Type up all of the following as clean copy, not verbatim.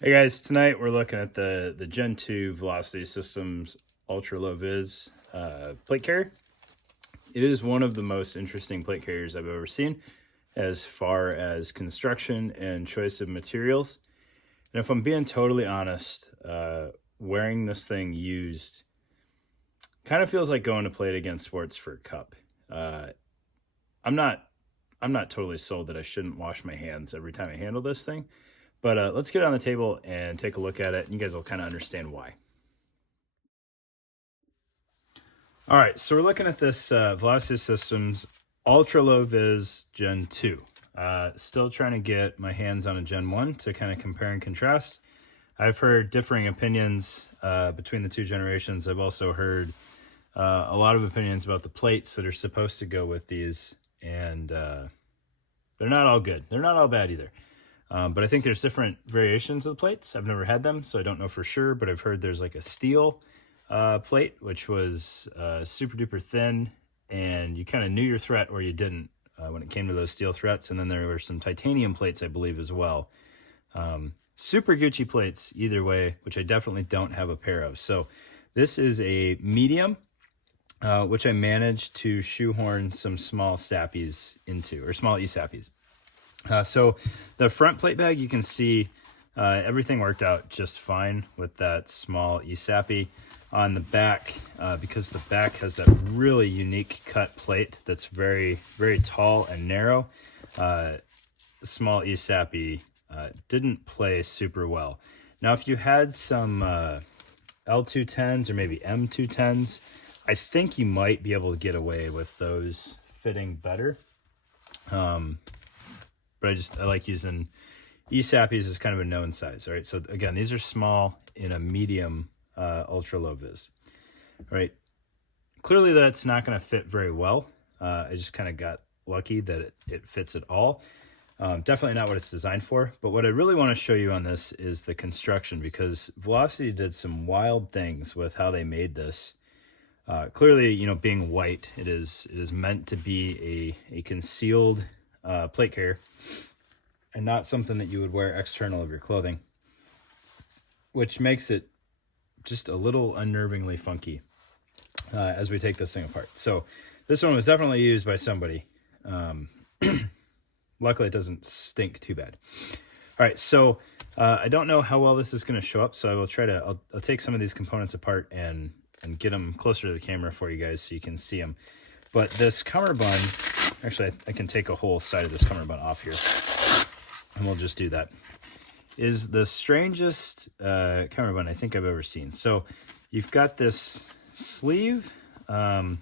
Hey guys, tonight we're looking at the Gen 2 Velocity Systems Ultra Low Vis plate carrier. It is one of the most interesting plate carriers I've ever seen as far as construction and choice of materials. And if I'm being totally honest, wearing this thing used kind of feels like going to play it against sports for a cup. Uh, I'm not I'm not totally sold that I shouldn't wash my hands every time I handle this thing. But let's get it on the table and take a look at it, and you guys will kind of understand why. All right, so we're looking at this Velocity Systems Ultra Low Vis Gen 2. Still trying to get my hands on a Gen 1 to kind of compare and contrast. I've heard differing opinions between the two generations. I've also heard a lot of opinions about the plates that are supposed to go with these, and they're not all good. They're not all bad either. But I think there's different variations of the plates. I've never had them, so I don't know for sure, but I've heard there's like a steel plate, which was super duper thin, and you kind of knew your threat or you didn't when it came to those steel threats. And then there were some titanium plates, I believe, as well. Super Gucci plates either way, which I definitely don't have a pair of. So this is a medium, which I managed to shoehorn some small sappies into, or small e-sappies. So the front plate bag, you can see everything worked out just fine with that small e-sappy. On the back, because the back has that really unique cut plate that's very, very tall and narrow, small e-sappy didn't play super well. Now, if you had some L210s or maybe M210s, I think you might be able to get away with those fitting better. But I like using e-sappies as kind of a known size. All right, so again, these are small in a medium ultra low vis. All right, clearly that's not going to fit very well. I just kind of got lucky that it fits at all. Definitely not what it's designed for, but what I really want to show you on this is the construction, because Velocity did some wild things with how they made this. Clearly, you know, being white, it is meant to be a concealed plate carrier and not something that you would wear external of your clothing, which makes it just a little unnervingly funky as we take this thing apart. So this one was definitely used by somebody. Luckily it doesn't stink too bad. All right, so I don't know how well this is going to show up, so I will try to, I'll take some of these components apart and get them closer to the camera for you guys so you can see them. But this cummerbund, actually I can take a whole side of this cummerbund off here, and we'll just do that, is the strangest cummerbund I think I've ever seen. So you've got this sleeve on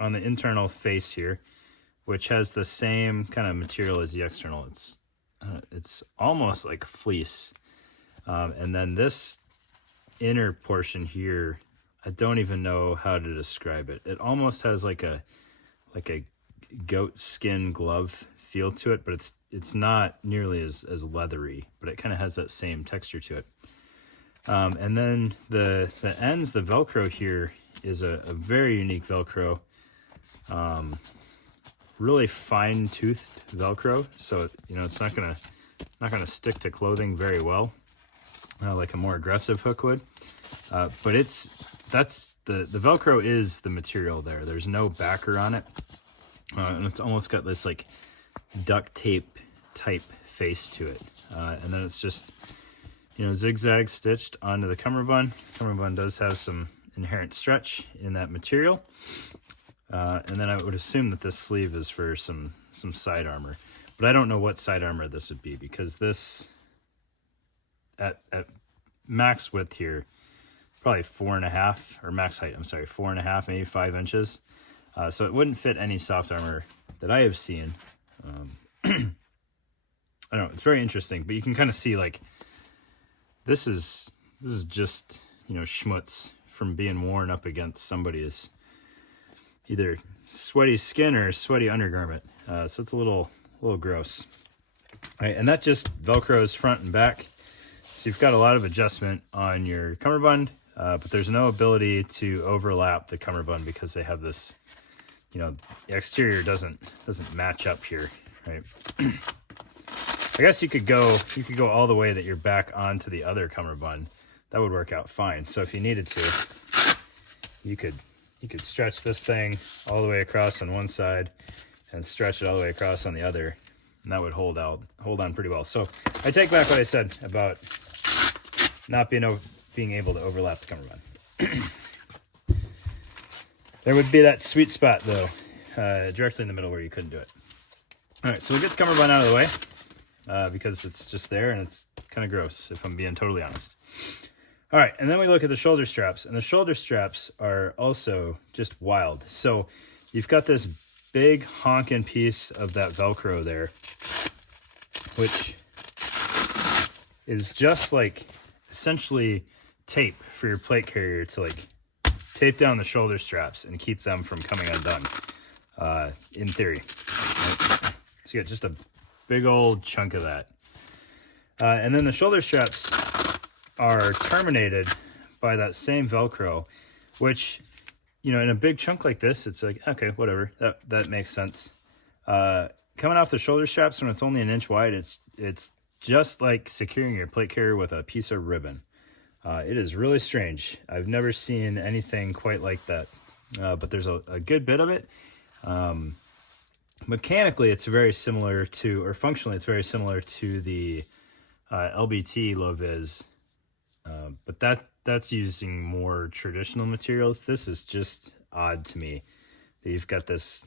the internal face here, which has the same kind of material as the external. It's almost like fleece. And then this inner portion here, I don't even know how to describe it. It almost has like a goat skin glove feel to it, but it's not nearly as leathery, but it kind of has that same texture to it. And then the ends, the Velcro here is a very unique Velcro, really fine-toothed Velcro, so you know it's not gonna stick to clothing very well, like a more aggressive hook would. But the Velcro is the material there. There's no backer on it, and it's almost got this like duct tape type face to it, and then it's just, you know, zigzag stitched onto the cummerbund. Cummerbund does have some inherent stretch in that material, and then I would assume that this sleeve is for some side armor, but I don't know what side armor this would be, because this at max width here, probably 4.5, or max height, I'm sorry, 4.5, maybe 5 inches. So it wouldn't fit any soft armor that I have seen. I don't know, it's very interesting, but you can kind of see like this is just, you know, schmutz from being worn up against somebody's either sweaty skin or sweaty undergarment. So it's a little gross. All right, and that just Velcros front and back. So you've got a lot of adjustment on your cummerbund, but there's no ability to overlap the cummerbund because they have this, you know, the exterior doesn't match up here, right? I guess you could go all the way that you're back onto the other cummerbund. That would work out fine. So if you needed to, you could stretch this thing all the way across on one side and stretch it all the way across on the other, and that would hold on pretty well. So I take back what I said about not being able to overlap the cummerbund. There would be that sweet spot though, directly in the middle where you couldn't do it. All right, so we'll get the cummerbund out of the way because it's just there and it's kind of gross if I'm being totally honest. All right, and then we look at the shoulder straps, and the shoulder straps are also just wild. So you've got this big honking piece of that Velcro there, which is just like essentially tape for your plate carrier to like tape down the shoulder straps and keep them from coming undone, in theory. Right? So you got just a big old chunk of that. And then the shoulder straps are terminated by that same Velcro, which, you know, in a big chunk like this, it's like, okay, whatever, that makes sense. Coming off the shoulder straps when it's only an inch wide, it's just like securing your plate carrier with a piece of ribbon. It is really strange. I've never seen anything quite like that, but there's a good bit of it. Mechanically, it's very similar to, or functionally, it's very similar to the LBT low-vis, but that's using more traditional materials. This is just odd to me that you've got this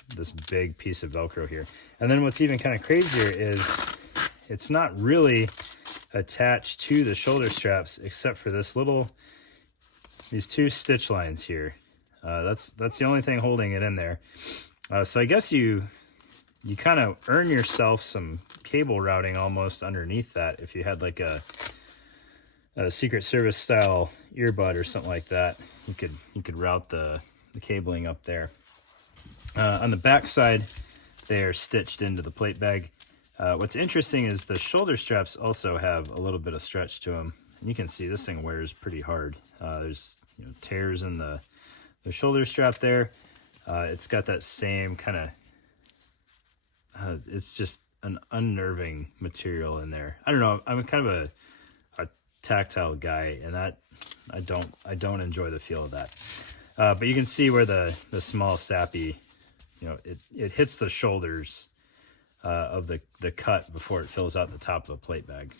big piece of Velcro here. And then what's even kind of crazier is it's not really attached to the shoulder straps except for these two stitch lines here. That's the only thing holding it in there. So I guess you kind of earn yourself some cable routing almost underneath that if you had like a Secret Service style earbud or something like that. You could route the cabling up there. On the back side, they are stitched into the plate bag. What's interesting is the shoulder straps also have a little bit of stretch to them. And you can see this thing wears pretty hard. There's tears in the shoulder strap there. It's got that same kind of, it's just an unnerving material in there. I don't know, I'm kind of a tactile guy, and that I don't enjoy the feel of that. But you can see where the small sappy, it hits the shoulders of the cut before it fills out the top of the plate bag.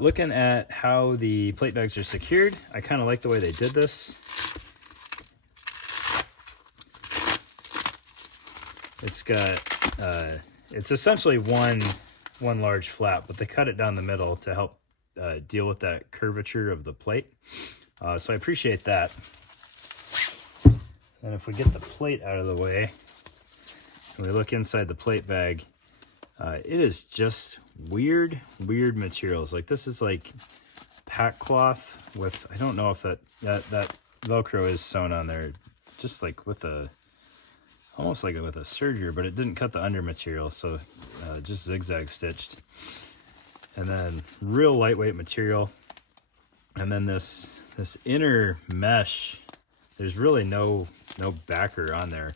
Looking at how the plate bags are secured, I kind of like the way they did this. It's got it's essentially one large flap, but they cut it down the middle to help deal with that curvature of the plate. So I appreciate that. And if we get the plate out of the way and we look inside the plate bag, it is just weird materials. Like this is like pack cloth with, I don't know if that Velcro is sewn on there, just like with almost like with a serger, but it didn't cut the under material, so just zigzag stitched. And then real lightweight material. And then this inner mesh, there's really no backer on there.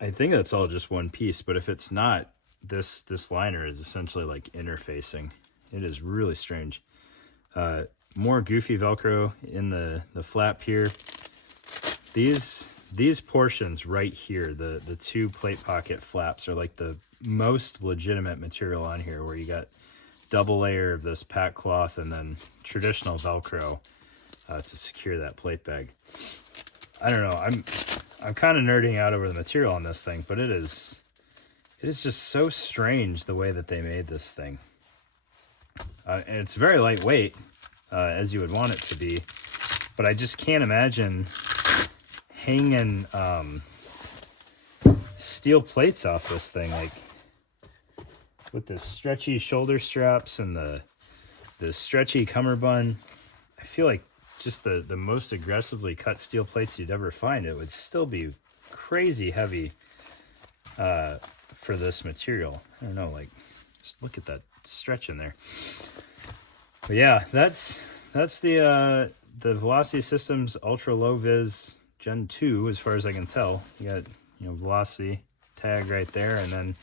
I think that's all just one piece, but if it's not, this liner is essentially like interfacing. It is really strange. More goofy Velcro in the flap here. These portions right here, the two plate pocket flaps, are like the most legitimate material on here, where you got double layer of this pack cloth and then traditional Velcro to secure that plate bag. I don't know, I'm kind of nerding out over the material on this thing, but it is just so strange the way that they made this thing. And it's very lightweight, as you would want it to be, but I just can't imagine hanging steel plates off this thing, like with the stretchy shoulder straps and the stretchy cummerbund. I feel like just the most aggressively cut steel plates you'd ever find, it would still be crazy heavy for this material. I don't know, like just look at that stretch in there. But yeah, that's the Velocity Systems Ultra Low Vis Gen 2, as far as I can tell. You got Velocity tag right there, and then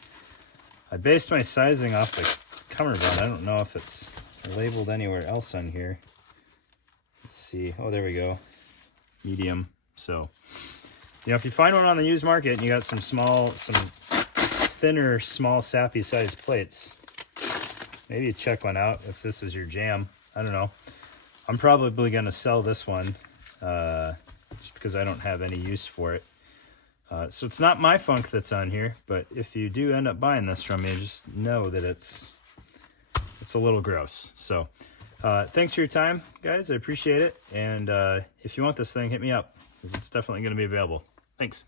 I based my sizing off the cummerbund. I don't know if it's labeled anywhere else on here. Let's see. Oh, there we go. Medium. So, you know, if you find one on the used market and you got some thinner, small, sappy sized plates, maybe you check one out if this is your jam. I don't know. I'm probably going to sell this one just because I don't have any use for it. So it's not my funk that's on here, but if you do end up buying this from me, just know that it's a little gross. So thanks for your time, guys. I appreciate it. And if you want this thing, hit me up, because it's definitely going to be available. Thanks.